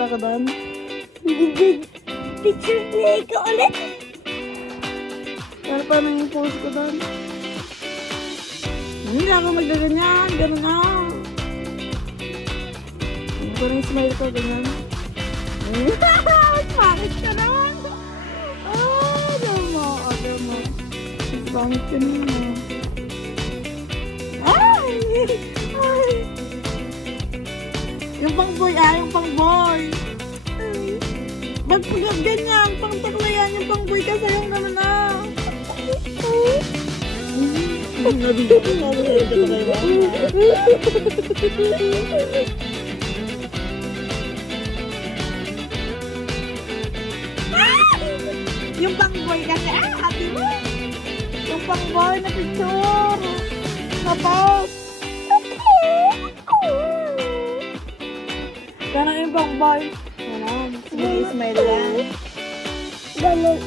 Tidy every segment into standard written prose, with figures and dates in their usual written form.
pa ka doon? Picture play ka ulit. Para paano yung pose ko doon? Hindi ako magdaganyan. Ganun na. Ano ko yung smile ko? Ganyan. Pangit ka naman. Alam mo. Pangit ka naman. Ay! Ay! Yung pang boy, yung pang boy. Ba't pag ganyan? Pang takla yan. Yung pang boy kasi yung naman na. Nabigyan ko na yung pang boy kasi, ate mo. Yung pang boy na picture. Tapos. Ganun yung pang boy. Ganun. Sige, smile yan. Ganun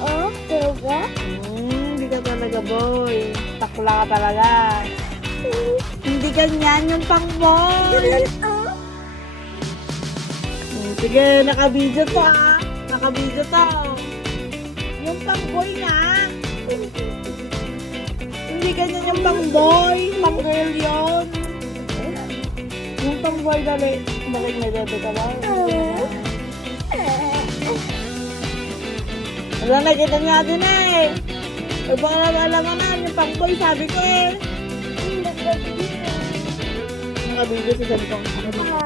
talaga? Hindi ka talaga boy. Takla ka talaga. Hindi ganyan yung pang boy. Ganun Sige, naka-video to Naka-video to. Yung pang boy nga. Hindi ganyan yung pang boy. Pang girl yun. Yung pang boy dali. Bakit may dati ka ba? Wala, nakita niya din eh. Eh, baka alam mo na, yung pang boy, sabi ko eh. Naka-video sa cellphone.